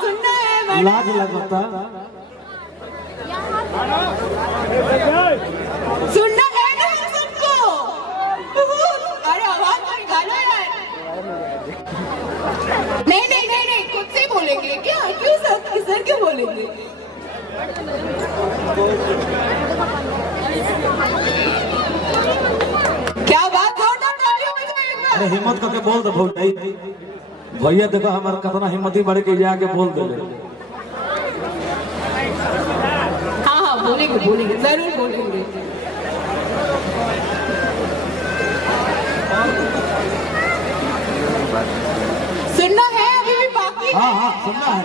सुनना है लाज लगता सुनना है ना सबको। अरे आवाज तो निकालो यार। नहीं नहीं नहीं नहीं खुद से बोलेंगे क्या? क्यों सर क्यों बोलेंगे? क्या बात हो? अरे हिम्मत करके बोल दो भाई भैया देखो हमारा कितना हिम्मती बढ़ के जाके बोल दे। हाँ हाँ बोलेंगे बोलेंगे जरूर बोलेंगे। सुनना है अभी भी बाकी है। हाँ हाँ सुनना है।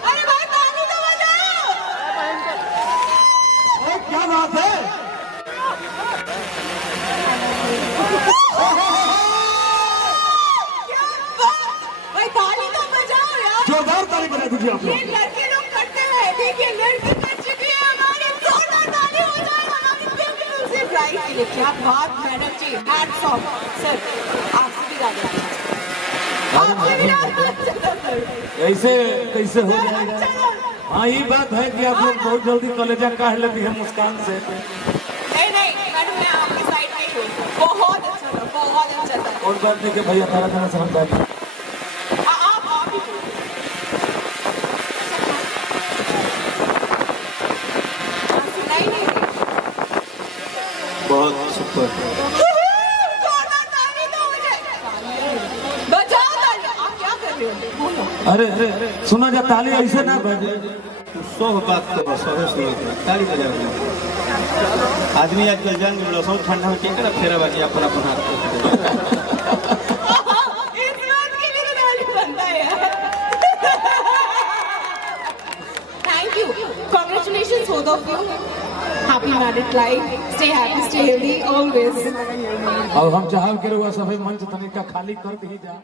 अरे भाई ताली तो बजाओ। क्या बात है? क्या बात! भाई ताली तो बजाओ यार। जोरदार ताली बजा दीजिए आप ये लोग। लड़के लोग करते हैं। देखिए लड़की कर चुकी है हमारी। जोरदार ताली हो जाए हमारी ब्यूटीफुल से ब्राइड के लिए। क्या बात madam ji. Hats off sir. आपसे भी राजा आपसे भी राजा। ऐसे कैसे हो जाएगा? हाँ ये बात है कि आप लोग बहुत जल्दी कलेजा काढ़ लेती है मुस्कान से। नहीं नहीं मैडम मैं आपकी साइड में ही हूँ। बहुत अच्छा था बहुत अच्छा था। और बात नहीं कि भैया तारा तारा समझदारी आप ही सुनाई नहीं दी। बहुत सुपर। जोरदार ताली दो मुझे। बजाओ ताली। आप क्या कर रहे हो? बोलो। अरे सुना जा ताली ऐसे ना बजे। सब बात करो सबे सुनो ताली बजा दो। आदमी आजकल जान लो सब ठंडा में केकरा फेरा बाजी अपन अपन हाथ को। इस बात के लिए तो ताली बनता है यार। Thank you. Congratulations both of you. Happy married life. Stay happy, stay healthy always. अब हम चाहब के रहुआ सभी मंच तनिका खाली कर दी जा।